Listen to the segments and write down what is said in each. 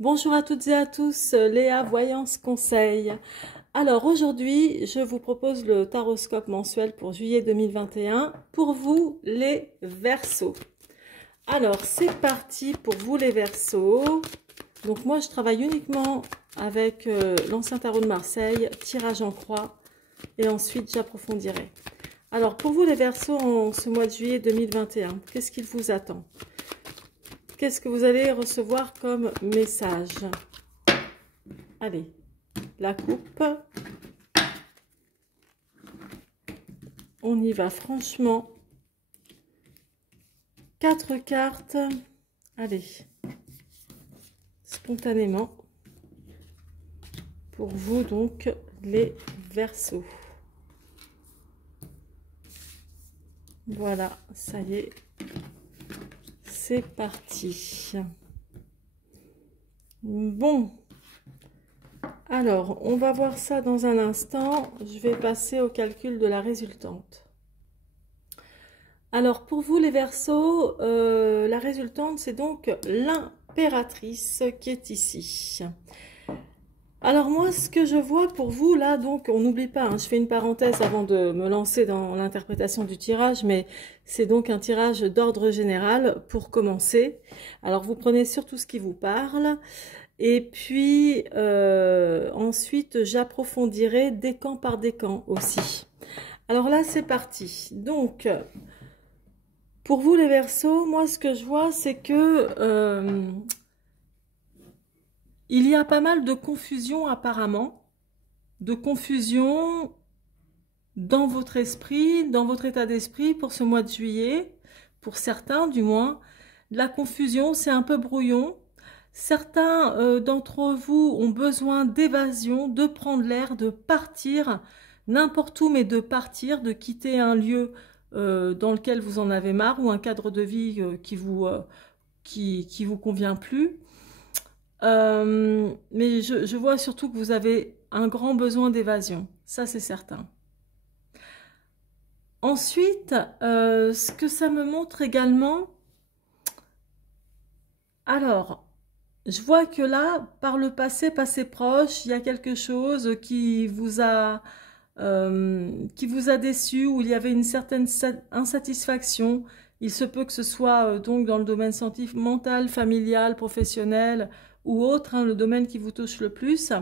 Bonjour à toutes et à tous, Léa Voyance Conseil. Alors aujourd'hui, je vous propose le taroscope mensuel pour juillet 2021 pour vous les Verseaux. Alors c'est parti pour vous les Verseaux. Donc moi je travaille uniquement avec l'ancien tarot de Marseille, tirage en croix et ensuite j'approfondirai. Alors pour vous les Verseaux en ce mois de juillet 2021, qu'est-ce qu'il vous attend ? Qu'est-ce que vous allez recevoir comme message? Allez, la coupe. On y va franchement. 4 cartes. Allez, spontanément. Pour vous donc, les Verseaux. Voilà, ça y est. C'est parti. Bon. Alors, on va voir ça dans un instant. Je vais passer au calcul de la résultante. Alors, pour vous les Verseaux, la résultante, c'est donc l'impératrice qui est ici. Alors moi, ce que je vois pour vous, là, donc, on n'oublie pas, hein, je fais une parenthèse avant de me lancer dans l'interprétation du tirage, mais c'est donc un tirage d'ordre général pour commencer. Alors, vous prenez surtout ce qui vous parle, et puis ensuite, j'approfondirai décan par décan aussi. Alors là, c'est parti. Donc, pour vous les Verseaux, moi, ce que je vois, c'est que il y a pas mal de confusion apparemment, de confusion dans votre esprit, dans votre état d'esprit pour ce mois de juillet, pour certains du moins. La confusion, c'est un peu brouillon. Certains d'entre vous ont besoin d'évasion, de prendre l'air, de partir n'importe où, mais de partir, de quitter un lieu dans lequel vous en avez marre ou un cadre de vie qui vous convient plus. Mais je vois surtout que vous avez un grand besoin d'évasion, ça c'est certain. Ensuite, ce que ça me montre également, alors, je vois que là, par le passé proche, il y a quelque chose qui vous a déçu, où il y avait une certaine insatisfaction. Il se peut que ce soit donc dans le domaine sentimental, familial, professionnel ou autre, hein, le domaine qui vous touche le plus,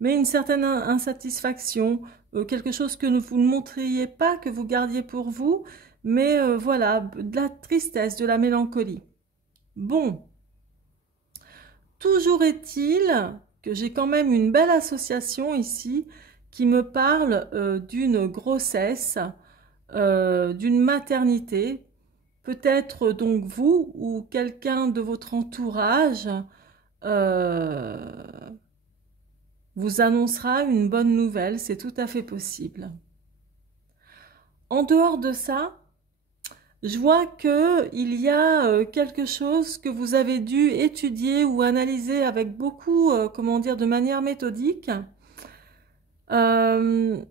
mais une certaine insatisfaction, quelque chose que vous ne montriez pas, que vous gardiez pour vous, mais voilà, de la tristesse, de la mélancolie. Bon, toujours est-il que j'ai quand même une belle association ici qui me parle d'une grossesse, d'une maternité, peut-être donc vous ou quelqu'un de votre entourage vous annoncera une bonne nouvelle, c'est tout à fait possible. En dehors de ça, je vois qu'il y a quelque chose que vous avez dû étudier ou analyser avec beaucoup, comment dire, de manière méthodique, comme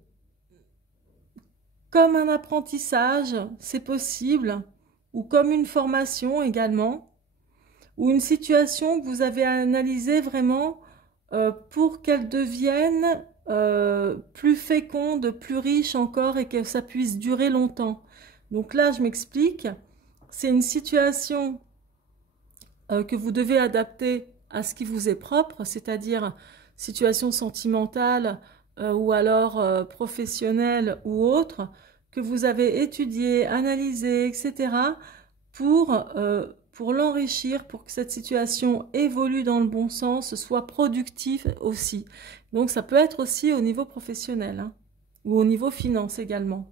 un apprentissage, c'est possible, ou comme une formation également, ou une situation que vous avez analysée vraiment pour qu'elle devienne plus féconde, plus riche encore et que ça puisse durer longtemps. Donc là, je m'explique, c'est une situation que vous devez adapter à ce qui vous est propre, c'est-à-dire situation sentimentale ou alors professionnelle ou autre, que vous avez étudié, analysé, etc. pour l'enrichir, pour que cette situation évolue dans le bon sens, soit productive aussi. Donc ça peut être aussi au niveau professionnel, hein, ou au niveau finance également.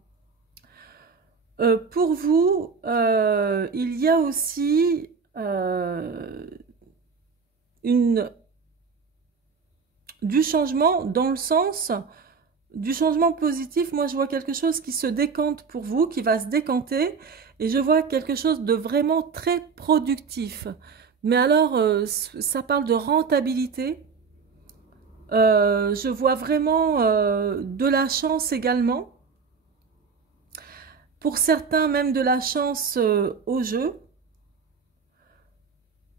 Pour vous, il y a aussi du changement dans le sens du changement positif. Moi, je vois quelque chose qui se décante pour vous, qui va se décanter, et je vois quelque chose de vraiment très productif. Mais alors, ça parle de rentabilité. Je vois vraiment de la chance également. Pour certains, même de la chance au jeu.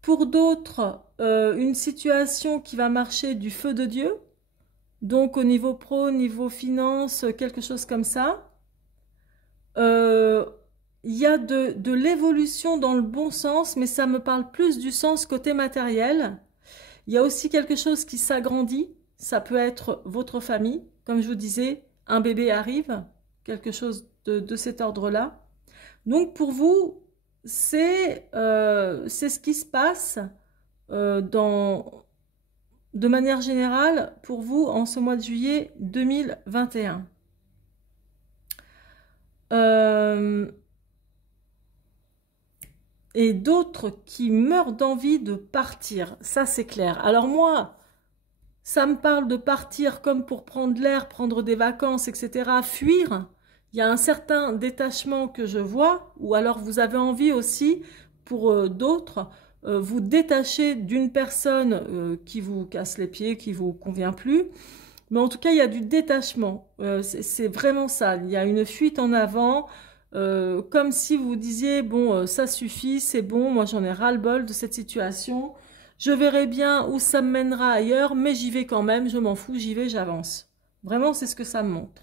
Pour d'autres, une situation qui va marcher du feu de Dieu, donc au niveau pro, niveau finance, quelque chose comme ça. Il y a de l'évolution dans le bon sens, mais ça me parle plus du sens côté matériel. Il y a aussi quelque chose qui s'agrandit, ça peut être votre famille, comme je vous disais, un bébé arrive, quelque chose de cet ordre-là. Donc pour vous, c'est ce qui se passe de manière générale pour vous en ce mois de juillet 2021. Et d'autres qui meurent d'envie de partir, ça c'est clair. Alors moi, ça me parle de partir comme pour prendre l'air, prendre des vacances, etc., fuir. Il y a un certain détachement que je vois, ou alors vous avez envie aussi, pour d'autres, vous détacher d'une personne qui vous casse les pieds, qui vous convient plus. Mais en tout cas, il y a du détachement. C'est vraiment ça. Il y a une fuite en avant, comme si vous disiez, bon, ça suffit, c'est bon, moi j'en ai ras-le-bol de cette situation. Je verrai bien où ça me mènera ailleurs, mais j'y vais quand même, je m'en fous, j'y vais, j'avance. Vraiment, c'est ce que ça me montre.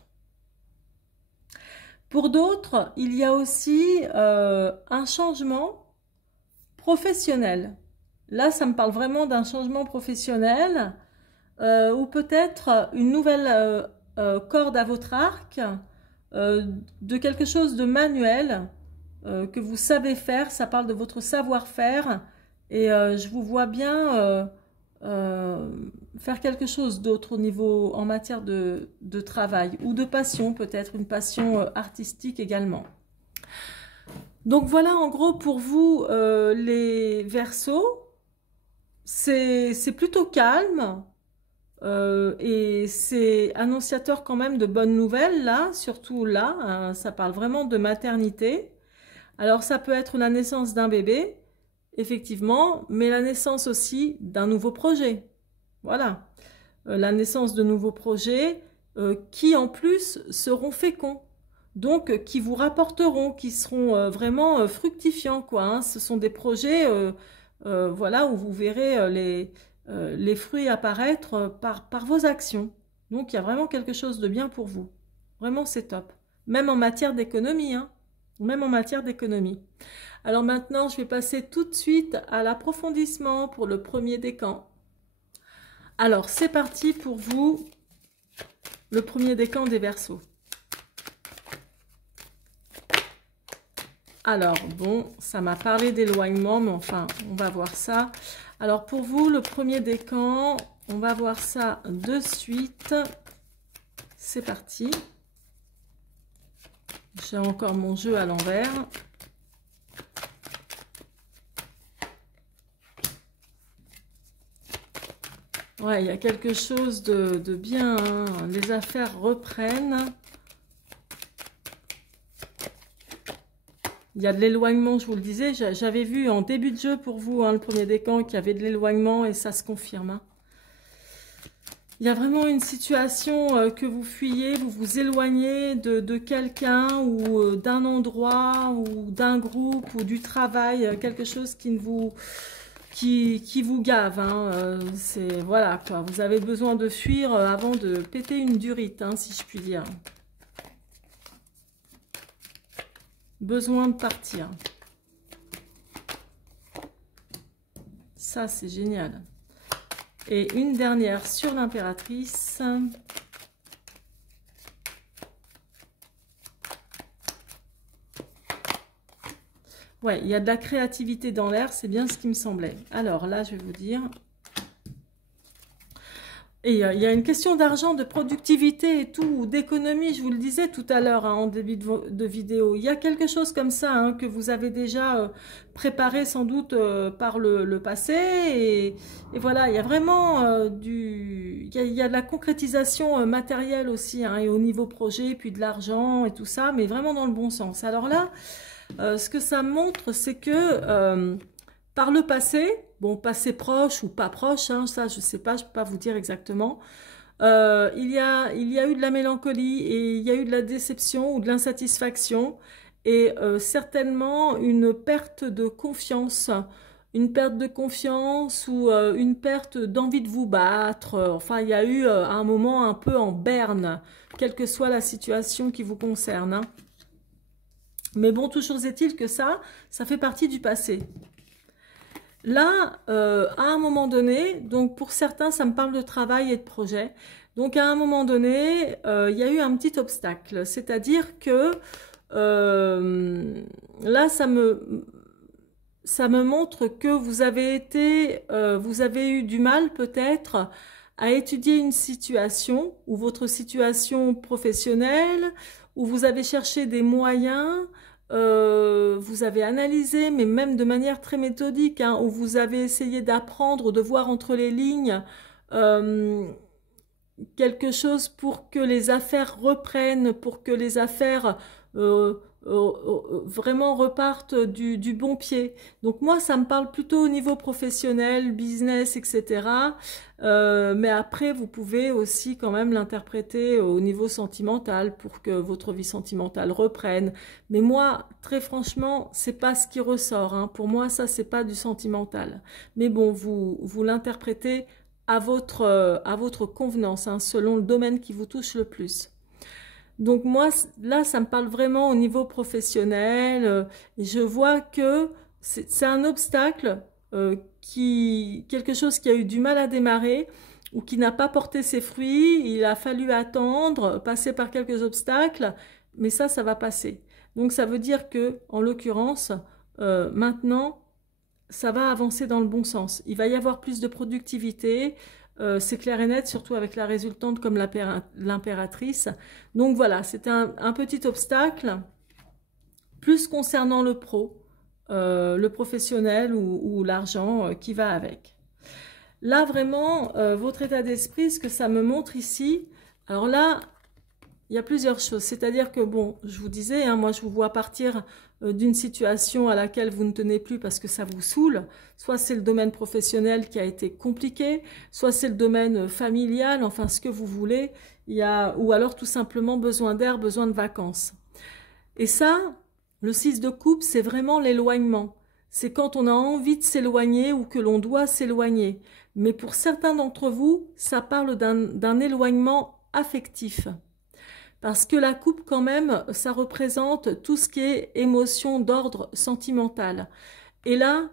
Pour d'autres, il y a aussi un changement professionnel. Là, ça me parle vraiment d'un changement professionnel ou peut-être une nouvelle corde à votre arc, de quelque chose de manuel que vous savez faire. Ça parle de votre savoir-faire et je vous vois bien faire quelque chose d'autre au niveau en matière de travail ou de passion, peut-être une passion artistique également. Donc voilà en gros pour vous les Verseaux, c'est plutôt calme et c'est annonciateur quand même de bonnes nouvelles là, surtout là, hein, ça parle vraiment de maternité. Alors ça peut être la naissance d'un bébé, effectivement, mais la naissance aussi d'un nouveau projet. Voilà, la naissance de nouveaux projets qui en plus seront féconds. Donc, qui vous rapporteront, qui seront vraiment fructifiants, quoi. Hein. Ce sont des projets, voilà, où vous verrez les fruits apparaître par vos actions. Donc, il y a vraiment quelque chose de bien pour vous. Vraiment, c'est top. Même en matière d'économie, hein. Même en matière d'économie. Alors maintenant, je vais passer tout de suite à l'approfondissement pour le premier décan. Alors, c'est parti pour vous, le premier décan des Verseaux. Alors, bon, ça m'a parlé d'éloignement, mais enfin, on va voir ça. Alors, pour vous, le premier décan, on va voir ça de suite. C'est parti. J'ai encore mon jeu à l'envers. Ouais, il y a quelque chose de bien, hein. Les affaires reprennent. Il y a de l'éloignement, je vous le disais. J'avais vu en début de jeu pour vous, hein, le premier décan, qu'il y avait de l'éloignement et ça se confirme. Hein. Il y a vraiment une situation que vous fuyez, vous vous éloignez de quelqu'un ou d'un endroit ou d'un groupe ou du travail, quelque chose qui vous gave. Hein. C'est voilà quoi. Vous avez besoin de fuir avant de péter une durite, hein, si je puis dire. Besoin de partir. Ça, c'est génial. Et une dernière sur l'impératrice. Ouais, il y a de la créativité dans l'air, c'est bien ce qui me semblait. Alors là, je vais vous dire... Et il y a une question d'argent, de productivité et tout, ou d'économie, je vous le disais tout à l'heure, hein, en début de vidéo. Il y a quelque chose comme ça hein, que vous avez déjà préparé sans doute par le passé. Et voilà, il y a vraiment il y a de la concrétisation matérielle aussi, hein, et au niveau projet, puis de l'argent et tout ça, mais vraiment dans le bon sens. Alors là, ce que ça montre, c'est que... par le passé, bon, passé proche ou pas proche, hein, ça je sais pas, je peux pas vous dire exactement, il y a eu de la mélancolie et il y a eu de la déception ou de l'insatisfaction et certainement une perte de confiance, une perte de confiance ou une perte d'envie de vous battre. Enfin, il y a eu un moment un peu en berne, quelle que soit la situation qui vous concerne, hein. Mais bon, toujours est-il que ça fait partie du passé. Là, à un moment donné, donc pour certains, ça me parle de travail et de projet. Donc à un moment donné, il y a eu un petit obstacle. C'est-à-dire que là, ça me montre que vous avez eu du mal peut-être à étudier une situation, ou votre situation professionnelle, où vous avez cherché des moyens, vous avez analysé, mais même de manière très méthodique, hein, où vous avez essayé d'apprendre, de voir entre les lignes quelque chose pour que les affaires reprennent, pour que les affaires vraiment repartent du bon pied. Donc moi, ça me parle plutôt au niveau professionnel, business, etc. Mais après, vous pouvez aussi quand même l'interpréter au niveau sentimental pour que votre vie sentimentale reprenne. Mais moi, très franchement, c'est pas ce qui ressort, hein. Pour moi, ça, c'est pas du sentimental. Mais bon, vous l'interprétez à votre convenance, hein, selon le domaine qui vous touche le plus. Donc moi, là, ça me parle vraiment au niveau professionnel. Et je vois que c'est un obstacle, quelque chose qui a eu du mal à démarrer ou qui n'a pas porté ses fruits. Il a fallu attendre, passer par quelques obstacles, mais ça va passer. Donc ça veut dire que, en l'occurrence, maintenant, ça va avancer dans le bon sens. Il va y avoir plus de productivité, c'est clair et net, surtout avec la résultante comme l'impératrice. Donc voilà, c'était un petit obstacle, plus concernant le le professionnel ou l'argent qui va avec. Là, vraiment, votre état d'esprit, ce que ça me montre ici, alors là, il y a plusieurs choses. C'est-à-dire que, bon, je vous disais, hein, moi, je vous vois partir d'une situation à laquelle vous ne tenez plus parce que ça vous saoule. Soit c'est le domaine professionnel qui a été compliqué, soit c'est le domaine familial, enfin, ce que vous voulez. Ou alors, tout simplement, besoin d'air, besoin de vacances. Et ça, le 6 de coupe, c'est vraiment l'éloignement. C'est quand on a envie de s'éloigner ou que l'on doit s'éloigner. Mais pour certains d'entre vous, ça parle d'un éloignement affectif. Parce que la coupe, quand même, ça représente tout ce qui est émotion d'ordre sentimental. Et là,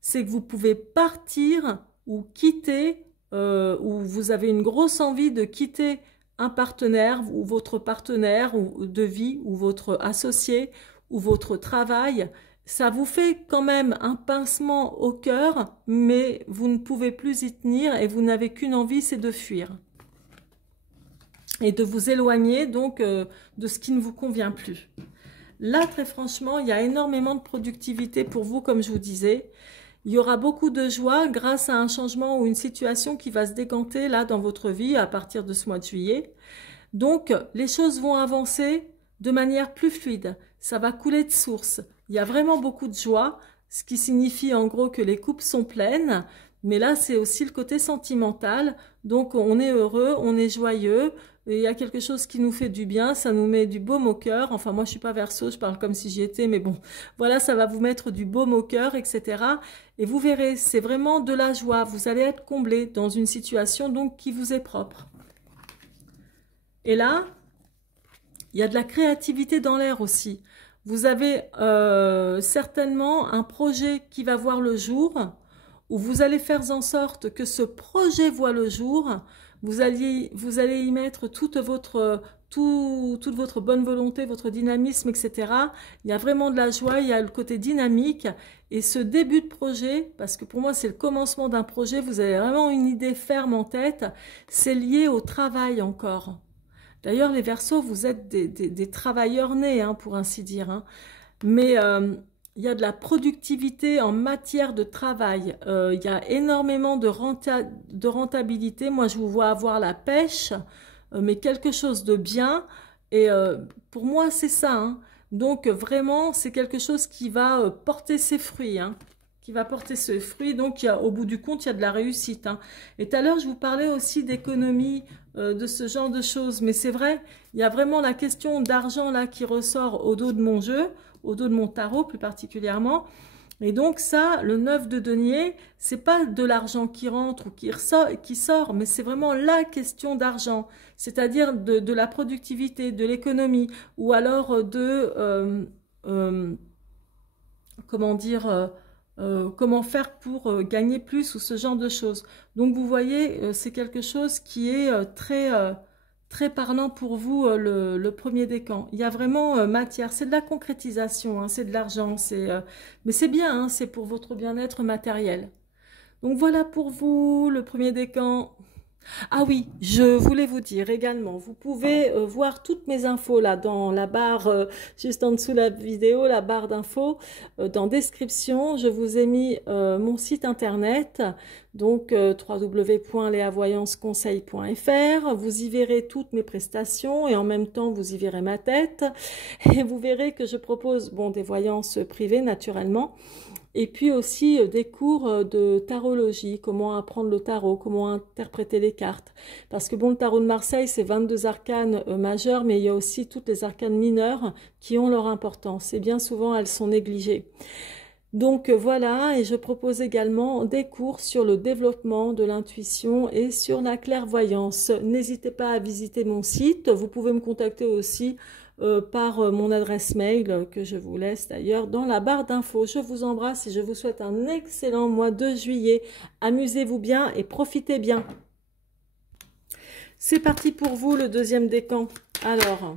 c'est que vous pouvez partir ou quitter, ou vous avez une grosse envie de quitter un partenaire ou votre partenaire de vie ou votre associé ou votre travail. Ça vous fait quand même un pincement au cœur, mais vous ne pouvez plus y tenir et vous n'avez qu'une envie, c'est de fuir. Et de vous éloigner donc de ce qui ne vous convient plus. Là, très franchement, il y a énormément de productivité pour vous, comme je vous disais. Il y aura beaucoup de joie grâce à un changement ou une situation qui va se décanter là dans votre vie à partir de ce mois de juillet. Donc, les choses vont avancer de manière plus fluide. Ça va couler de source. Il y a vraiment beaucoup de joie, ce qui signifie en gros que les coupes sont pleines. Mais là, c'est aussi le côté sentimental. Donc, on est heureux, on est joyeux. Et il y a quelque chose qui nous fait du bien, ça nous met du baume au cœur. Enfin, moi, je suis pas Verseau, je parle comme si j'y étais, mais bon, voilà, ça va vous mettre du baume au cœur, etc. Et vous verrez, c'est vraiment de la joie. Vous allez être comblé dans une situation donc qui vous est propre. Et là, il y a de la créativité dans l'air aussi. Vous avez certainement un projet qui va voir le jour, où vous allez faire en sorte que ce projet voit le jour. Vous allez y mettre toute votre bonne volonté, votre dynamisme, etc. Il y a vraiment de la joie, il y a le côté dynamique. Et ce début de projet, parce que pour moi c'est le commencement d'un projet, vous avez vraiment une idée ferme en tête, c'est lié au travail encore. D'ailleurs, les Verseaux, vous êtes des travailleurs nés, hein, pour ainsi dire. Hein. Mais il y a de la productivité en matière de travail. Il y a énormément de rentabilité. Moi, je vous vois avoir la pêche, mais quelque chose de bien. Et pour moi, c'est ça. Hein. Donc, vraiment, c'est quelque chose qui va porter ses fruits. Hein. Qui va porter ses fruits. Donc, au bout du compte, il y a de la réussite. Hein. Et tout à l'heure, je vous parlais aussi d'économie, de ce genre de choses. Mais c'est vrai, il y a vraiment la question d'argent là qui ressort au dos de mon jeu, au dos de mon tarot plus particulièrement. Et donc ça, le 9 de denier, c'est pas de l'argent qui rentre ou qui sort, mais c'est vraiment la question d'argent, c'est-à-dire de la productivité, de l'économie, ou alors euh, comment dire, comment faire pour gagner plus ou ce genre de choses. Donc vous voyez, c'est quelque chose qui est très parlant pour vous, le premier décan. Il y a vraiment matière, c'est de la concrétisation, hein, c'est de l'argent, mais c'est bien, hein, c'est pour votre bien-être matériel. Donc voilà pour vous, le premier décan. Ah oui, je voulais vous dire également, vous pouvez voir toutes mes infos là dans la barre, juste en dessous de la vidéo, la barre d'infos, dans description, je vous ai mis mon site internet, donc www.leavoyanceconseil.fr, vous y verrez toutes mes prestations et en même temps vous y verrez ma tête et vous verrez que je propose bon, des voyances privées naturellement, et puis aussi des cours de tarologie, comment apprendre le tarot, comment interpréter les cartes. Parce que bon, le tarot de Marseille, c'est 22 arcanes majeurs, mais il y a aussi toutes les arcanes mineures qui ont leur importance. Et bien souvent, elles sont négligées. Donc voilà, et je propose également des cours sur le développement de l'intuition et sur la clairvoyance. N'hésitez pas à visiter mon site. Vous pouvez me contacter aussi par mon adresse mail que je vous laisse d'ailleurs dans la barre d'infos. Je vous embrasse et je vous souhaite un excellent mois de juillet. Amusez-vous bien et profitez bien. C'est parti pour vous le deuxième décan. Alors,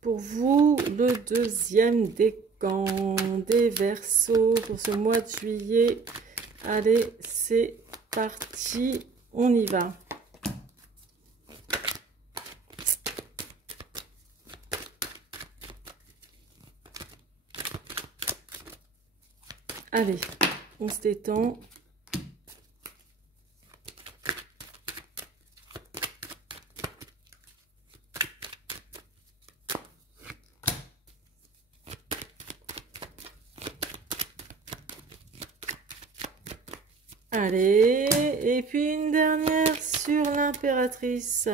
pour vous le deuxième décan des Verseaux pour ce mois de juillet. Allez, c'est parti, on y va. Allez, on se détend. Allez, et puis une dernière sur l'impératrice.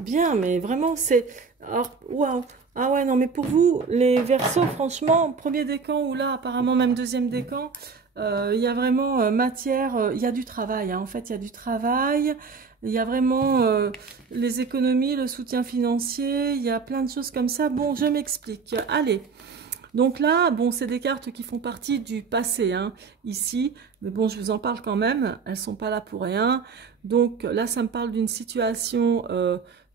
Bien, mais vraiment, c'est... Alors, waouh! Ah ouais, non, mais pour vous, les Verseaux, franchement, premier décan ou là, apparemment même deuxième décan, il y a vraiment matière, il y a du travail, hein. En fait, il y a du travail, il y a vraiment les économies, le soutien financier, il y a plein de choses comme ça. Bon, je m'explique. Allez, donc là, bon, c'est des cartes qui font partie du passé, hein, ici, mais bon, je vous en parle quand même, elles sont pas là pour rien. Donc là, ça me parle d'une situation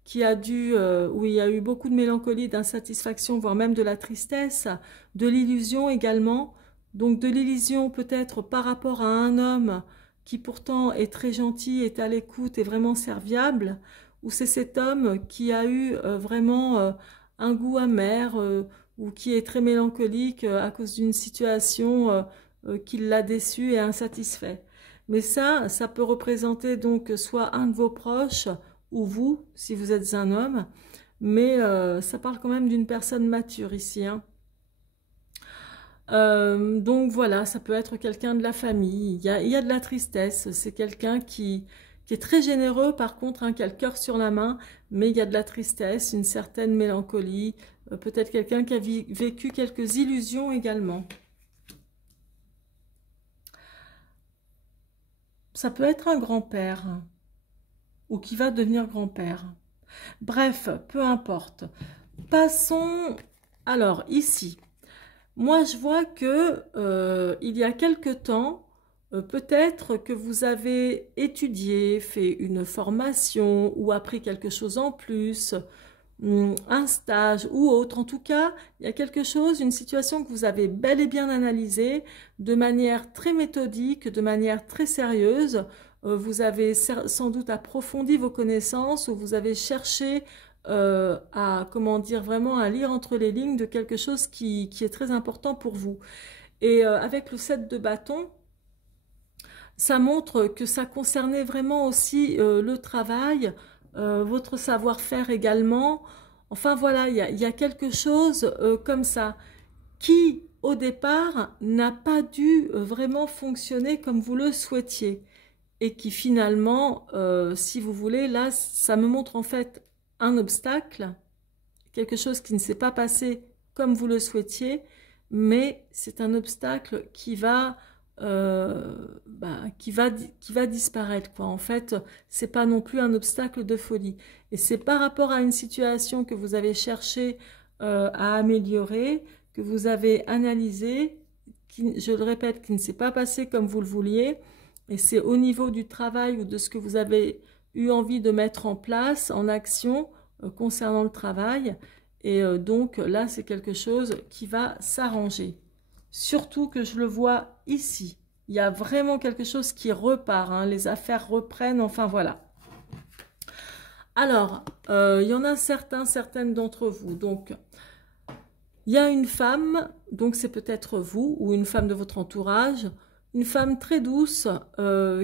qui a dû, où il y a eu beaucoup de mélancolie, d'insatisfaction, voire même de la tristesse, de l'illusion également. Donc de l'illusion peut-être par rapport à un homme qui pourtant est très gentil, est à l'écoute, est vraiment serviable, ou c'est cet homme qui a eu vraiment un goût amer, ou qui est très mélancolique à cause d'une situation qui l'a déçu et insatisfait. Mais ça peut représenter donc soit un de vos proches, ou vous, si vous êtes un homme, mais ça parle quand même d'une personne mature ici, hein. Donc voilà, ça peut être quelqu'un de la famille, il y a de la tristesse, c'est quelqu'un qui est très généreux par contre, hein, qui a le cœur sur la main, mais il y a de la tristesse, une certaine mélancolie, peut-être quelqu'un qui a vécu quelques illusions également. Ça peut être un grand-père, ou qui va devenir grand-père. Bref, peu importe. Passons, alors ici, moi je vois que il y a quelque temps, peut-être que vous avez étudié, fait une formation ou appris quelque chose en plus, un stage ou autre. En tout cas, il y a quelque chose, une situation que vous avez bel et bien analysée de manière très méthodique, de manière très sérieuse. Vous avez sans doute approfondi vos connaissances ou vous avez cherché à, comment dire, vraiment à lire entre les lignes de quelque chose qui est très important pour vous. Et avec le 7 de bâton, ça montre que ça concernait vraiment aussi le travail, votre savoir-faire également. Enfin voilà, il y a quelque chose comme ça qui, au départ, n'a pas dû vraiment fonctionner comme vous le souhaitiez. Et qui finalement, si vous voulez, là, ça me montre en fait un obstacle quelque chose qui ne s'est pas passé comme vous le souhaitiez, mais c'est un obstacle qui va disparaître, quoi. En fait, c'est pas non plus un obstacle de folie. Et c'est par rapport à une situation que vous avez cherché à améliorer, que vous avez analysé, qui, je le répète, qui ne s'est pas passé comme vous le vouliez. Et c'est au niveau du travail ou de ce que vous avez eu envie de mettre en place, en action, concernant le travail. Et donc là, c'est quelque chose qui va s'arranger. Surtout que je le vois ici. Il y a vraiment quelque chose qui repart, hein. Les affaires reprennent, enfin voilà. Alors, il y en a certaines d'entre vous. Donc, il y a une femme, donc c'est peut-être vous ou une femme de votre entourage, une femme très douce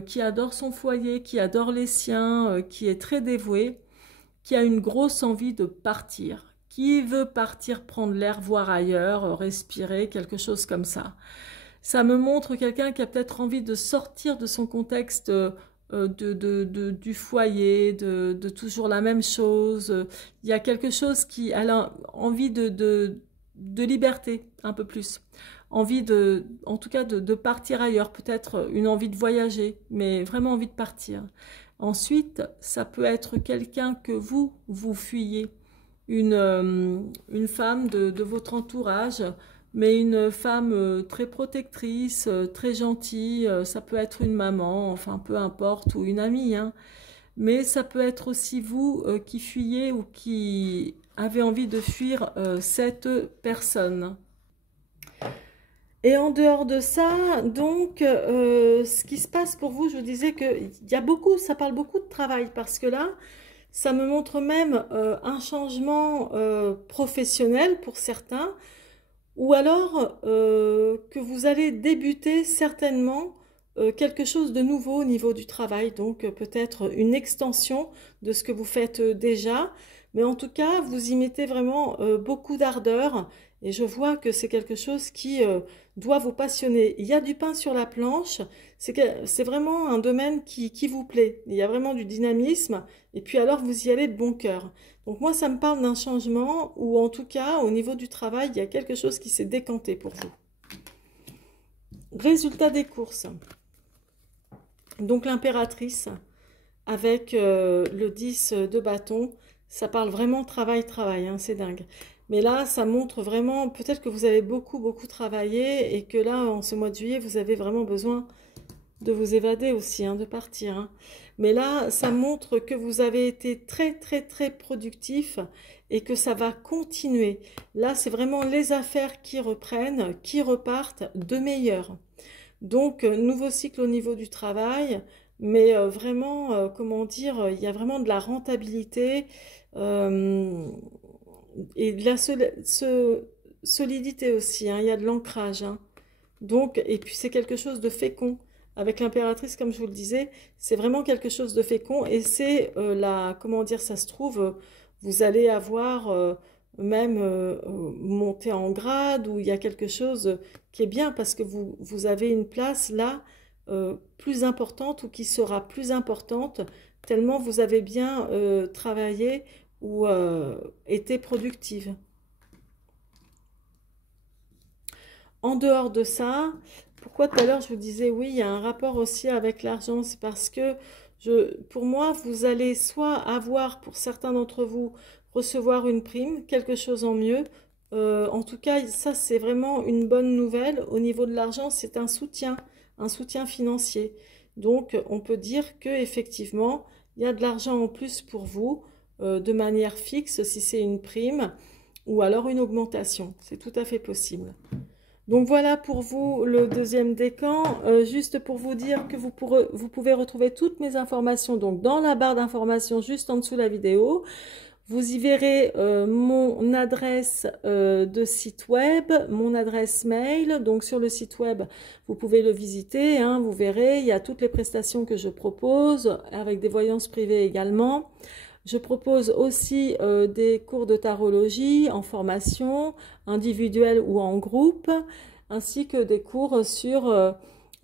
qui adore son foyer, qui adore les siens, qui est très dévouée, qui a une grosse envie de partir, qui veut partir prendre l'air, voir ailleurs, respirer, quelque chose comme ça. Ça me montre quelqu'un qui a peut-être envie de sortir de son contexte du foyer, de toujours la même chose. Il y a quelque chose qui a envie de liberté, un peu plus. Envie en tout cas de partir ailleurs, peut-être une envie de voyager, mais vraiment envie de partir. Ensuite, ça peut être quelqu'un que vous fuyez, une femme de votre entourage, mais une femme très protectrice, très gentille, ça peut être une maman, enfin peu importe, ou une amie, hein. Mais ça peut être aussi vous qui fuyez ou qui avez envie de fuir cette personne. Et en dehors de ça, donc, ce qui se passe pour vous, je vous disais qu'il y a beaucoup, ça parle beaucoup de travail, parce que là, ça me montre même un changement professionnel pour certains, ou alors que vous allez débuter certainement quelque chose de nouveau au niveau du travail, donc peut-être une extension de ce que vous faites déjà, mais en tout cas, vous y mettez vraiment beaucoup d'ardeur, et je vois que c'est quelque chose qui doit vous passionner. Il y a du pain sur la planche, c'est vraiment un domaine qui vous plaît, il y a vraiment du dynamisme, et puis alors vous y allez de bon cœur. Donc moi, ça me parle d'un changement, ou en tout cas, au niveau du travail, il y a quelque chose qui s'est décanté pour vous. Résultat des courses. Donc l'impératrice, avec le 10 de bâton, ça parle vraiment travail, hein, c'est dingue. Mais là, ça montre vraiment, peut-être que vous avez beaucoup travaillé et que là, en ce mois de juillet, vous avez vraiment besoin de vous évader aussi, hein, de partir, hein. Mais là, ça montre que vous avez été très productif et que ça va continuer. Là, c'est vraiment les affaires qui reprennent, qui repartent de meilleur. Donc, nouveau cycle au niveau du travail, mais vraiment, comment dire, il y a vraiment de la rentabilité et de la solidité aussi, hein, il y a de l'ancrage, hein. Donc, et puis c'est quelque chose de fécond. Avec l'impératrice, comme je vous le disais, c'est vraiment quelque chose de fécond et c'est comment dire, ça se trouve, vous allez avoir même monté en grade ou il y a quelque chose qui est bien parce que vous avez une place là plus importante ou qui sera plus importante tellement vous avez bien travaillé ou été productive. En dehors de ça, pourquoi tout à l'heure je vous disais oui, il y a un rapport aussi avec l'argent, c'est parce que pour moi, vous allez soit avoir, pour certains d'entre vous, recevoir une prime, quelque chose en mieux. En tout cas, ça c'est vraiment une bonne nouvelle. Au niveau de l'argent, c'est un soutien financier. Donc, on peut dire que effectivement, il y a de l'argent en plus pour vous, de manière fixe, si c'est une prime, ou alors une augmentation. C'est tout à fait possible. Donc voilà pour vous le deuxième décan, juste pour vous dire que vous pouvez retrouver toutes mes informations donc dans la barre d'informations juste en dessous de la vidéo. Vous y verrez mon adresse de site web, mon adresse mail. Donc sur le site web, vous pouvez le visiter, hein, vous verrez, il y a toutes les prestations que je propose, avec des voyances privées également. Je propose aussi des cours de tarologie en formation, individuelle ou en groupe, ainsi que des cours sur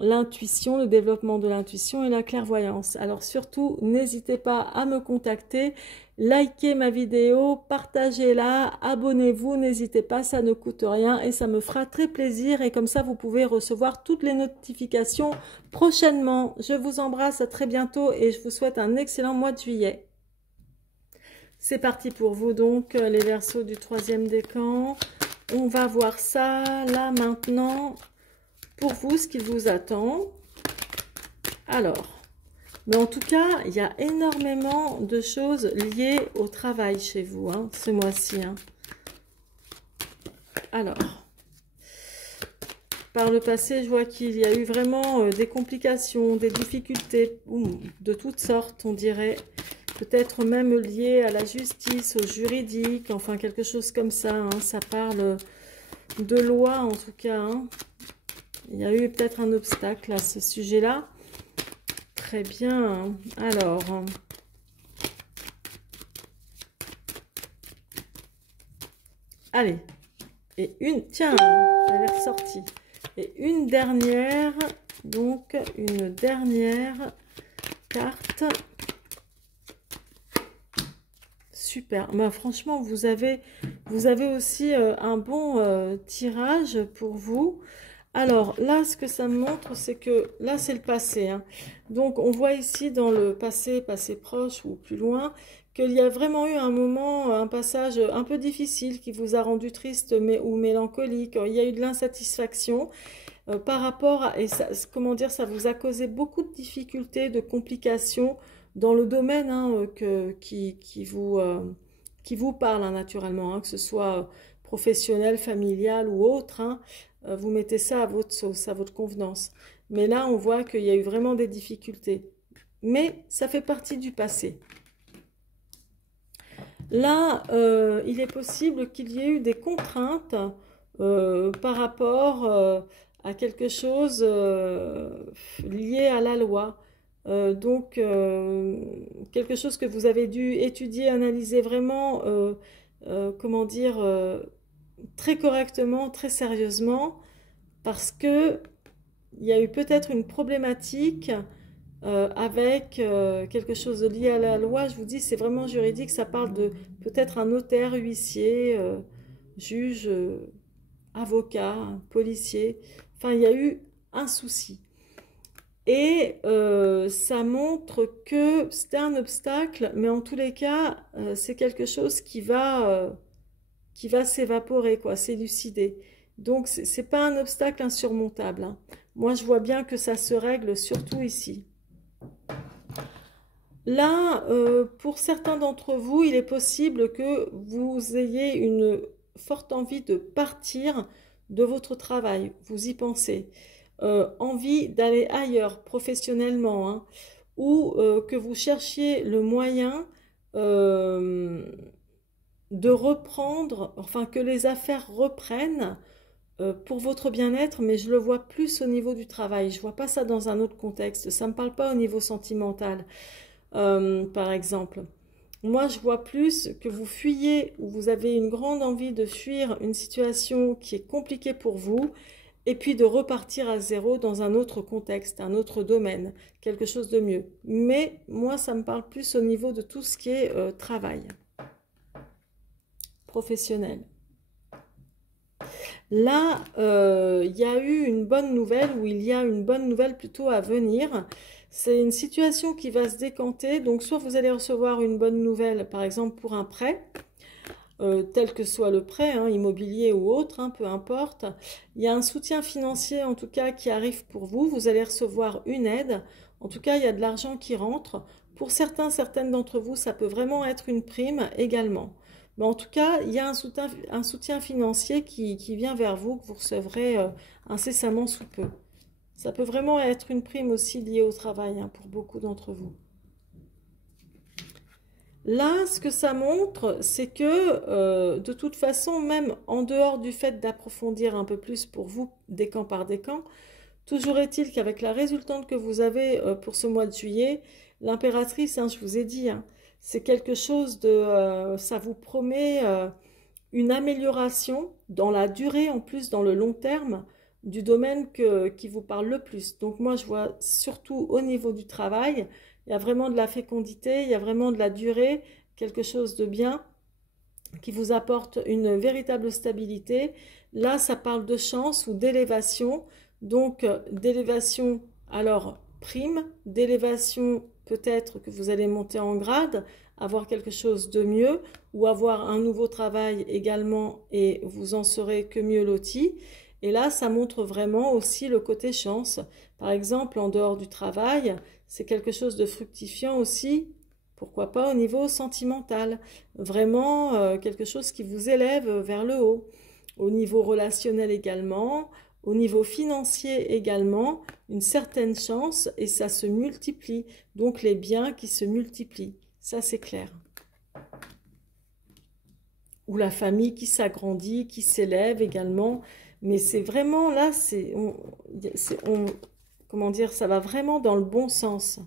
l'intuition, le développement de l'intuition et la clairvoyance. Alors surtout, n'hésitez pas à me contacter, likez ma vidéo, partagez-la, abonnez-vous, n'hésitez pas, ça ne coûte rien et ça me fera très plaisir et comme ça vous pouvez recevoir toutes les notifications prochainement. Je vous embrasse, à très bientôt et je vous souhaite un excellent mois de juillet. C'est parti pour vous donc, les Verseaux du 3e décan. On va voir ça là maintenant. Pour vous, ce qui vous attend. Alors, mais en tout cas, il y a énormément de choses liées au travail chez vous, hein, ce mois-ci. Hein. Alors, par le passé, je vois qu'il y a eu vraiment des complications, des difficultés, de toutes sortes, on dirait. Peut-être même liées à la justice, au juridique, enfin quelque chose comme ça. Hein, ça parle de loi en tout cas, hein. Il y a eu peut-être un obstacle à ce sujet-là. Très bien. Alors, allez. Et une, tiens, elle est ressortie. Et une dernière, donc une dernière carte. Super. Ben, franchement, vous avez aussi un bon tirage pour vous. Alors là, ce que ça me montre, c'est que là, c'est le passé. Hein. Donc, on voit ici dans le passé, passé proche ou plus loin, qu'il y a vraiment eu un moment, un passage un peu difficile qui vous a rendu triste ou mélancolique. Il y a eu de l'insatisfaction par rapport à, et ça, comment dire, ça vous a causé beaucoup de difficultés, de complications dans le domaine hein, qui vous parle hein, naturellement, hein, que ce soit professionnel, familial ou autre. Hein. Vous mettez ça à votre sauce, à votre convenance. Mais là, on voit qu'il y a eu vraiment des difficultés. Mais ça fait partie du passé. Là, il est possible qu'il y ait eu des contraintes par rapport à quelque chose lié à la loi. Donc, quelque chose que vous avez dû étudier, analyser vraiment, comment dire, très correctement, très sérieusement, parce que il y a eu peut-être une problématique avec quelque chose de lié à la loi. Je vous dis, c'est vraiment juridique, ça parle de peut-être un notaire, huissier, juge, avocat, policier. Enfin, il y a eu un souci. Et ça montre que c'était un obstacle, mais en tous les cas, c'est quelque chose qui va s'évaporer, quoi, s'élucider. Donc, c'est pas un obstacle insurmontable. Hein. Moi, je vois bien que ça se règle surtout ici. Là, pour certains d'entre vous, il est possible que vous ayez une forte envie de partir de votre travail. Vous y pensez. Envie d'aller ailleurs professionnellement, hein, ou que vous cherchiez le moyen de reprendre, enfin que les affaires reprennent pour votre bien-être, mais je le vois plus au niveau du travail. Je ne vois pas ça dans un autre contexte. Ça ne me parle pas au niveau sentimental, par exemple. Moi, je vois plus que vous fuyez ou vous avez une grande envie de fuir une situation qui est compliquée pour vous et puis de repartir à zéro dans un autre contexte, un autre domaine, quelque chose de mieux. Mais moi, ça me parle plus au niveau de tout ce qui est travail professionnel. Là, il y a eu une bonne nouvelle, ou il y a une bonne nouvelle plutôt à venir. C'est une situation qui va se décanter. Donc, soit vous allez recevoir une bonne nouvelle, par exemple pour un prêt, tel que soit le prêt, hein, immobilier ou autre, hein, peu importe. Il y a un soutien financier, en tout cas, qui arrive pour vous. Vous allez recevoir une aide. En tout cas, il y a de l'argent qui rentre. Pour certaines d'entre vous, ça peut vraiment être une prime également. Mais en tout cas, il y a un soutien financier qui vient vers vous, que vous recevrez incessamment sous peu. Ça peut vraiment être une prime aussi liée au travail hein, pour beaucoup d'entre vous. Là, ce que ça montre, c'est que de toute façon, même en dehors du fait d'approfondir un peu plus pour vous, décan par décan, toujours est-il qu'avec la résultante que vous avez pour ce mois de juillet, l'impératrice, hein, je vous ai dit, hein, c'est quelque chose de... ça vous promet une amélioration dans la durée, en plus dans le long terme, du domaine qui vous parle le plus. Donc moi, je vois surtout au niveau du travail, il y a vraiment de la fécondité, il y a vraiment de la durée, quelque chose de bien qui vous apporte une véritable stabilité. Là, ça parle de chance ou d'élévation. Donc, d'élévation, alors prime, d'élévation peut-être que vous allez monter en grade, avoir quelque chose de mieux ou avoir un nouveau travail également et vous en serez que mieux loti. Et là, ça montre vraiment aussi le côté chance. Par exemple, en dehors du travail, c'est quelque chose de fructifiant aussi. Pourquoi pas au niveau sentimental, vraiment quelque chose qui vous élève vers le haut. Au niveau relationnel également, au niveau financier également, une certaine chance et ça se multiplie. Donc les biens qui se multiplient, ça c'est clair. Ou la famille qui s'agrandit, qui s'élève également. Mais c'est vraiment là, comment dire, ça va vraiment dans le bon sens.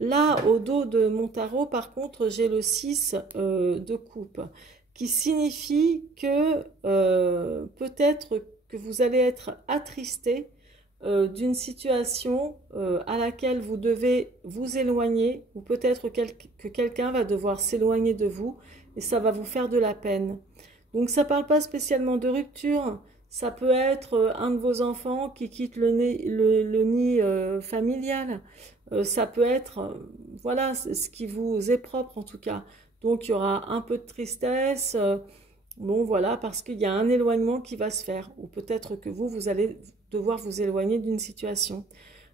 Là, au dos de mon tarot, par contre, j'ai le 6 de coupe, qui signifie que peut-être que vous allez être attristé d'une situation à laquelle vous devez vous éloigner, ou peut-être que quelqu'un va devoir s'éloigner de vous, et ça va vous faire de la peine. Donc ça ne parle pas spécialement de rupture, ça peut être un de vos enfants qui quitte le nid familial. Ça peut être, voilà, ce qui vous est propre en tout cas. Donc il y aura un peu de tristesse, bon voilà, parce qu'il y a un éloignement qui va se faire. Ou peut-être que vous allez devoir vous éloigner d'une situation.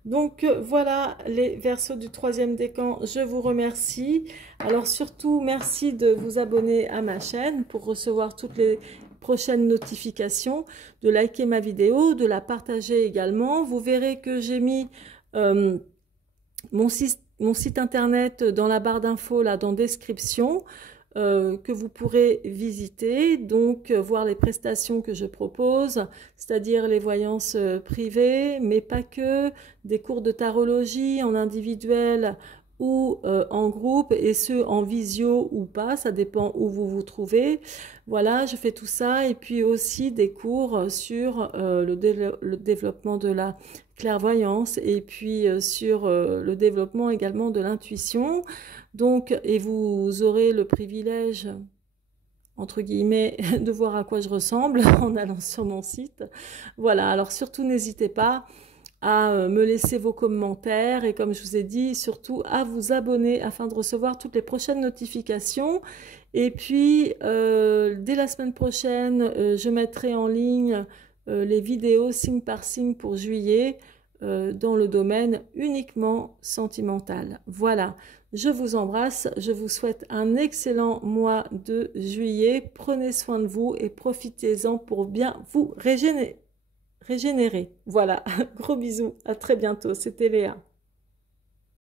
Donc voilà les Verseaux du 3e décan, je vous remercie. Alors surtout, merci de vous abonner à ma chaîne pour recevoir toutes les prochaines notifications, de liker ma vidéo, de la partager également. Vous verrez que j'ai mis mon site internet dans la barre d'infos, là, dans description, que vous pourrez visiter, donc voir les prestations que je propose, c'est-à-dire les voyances privées, mais pas que, des cours de tarologie en individuel ou en groupe, et ce en visio ou pas, ça dépend où vous vous trouvez. Voilà, je fais tout ça, et puis aussi des cours sur le développement de la clairvoyance, et puis sur le développement également de l'intuition. Donc, et vous aurez le privilège, entre guillemets, de voir à quoi je ressemble en allant sur mon site. Voilà, alors surtout n'hésitez pas à me laisser vos commentaires et comme je vous ai dit, surtout à vous abonner afin de recevoir toutes les prochaines notifications. Et puis, dès la semaine prochaine, je mettrai en ligne les vidéos signe par signe pour juillet dans le domaine uniquement sentimental. Voilà, je vous embrasse, je vous souhaite un excellent mois de juillet. Prenez soin de vous et profitez-en pour bien vous régénérer. Voilà, gros bisous, à très bientôt, c'était Léa.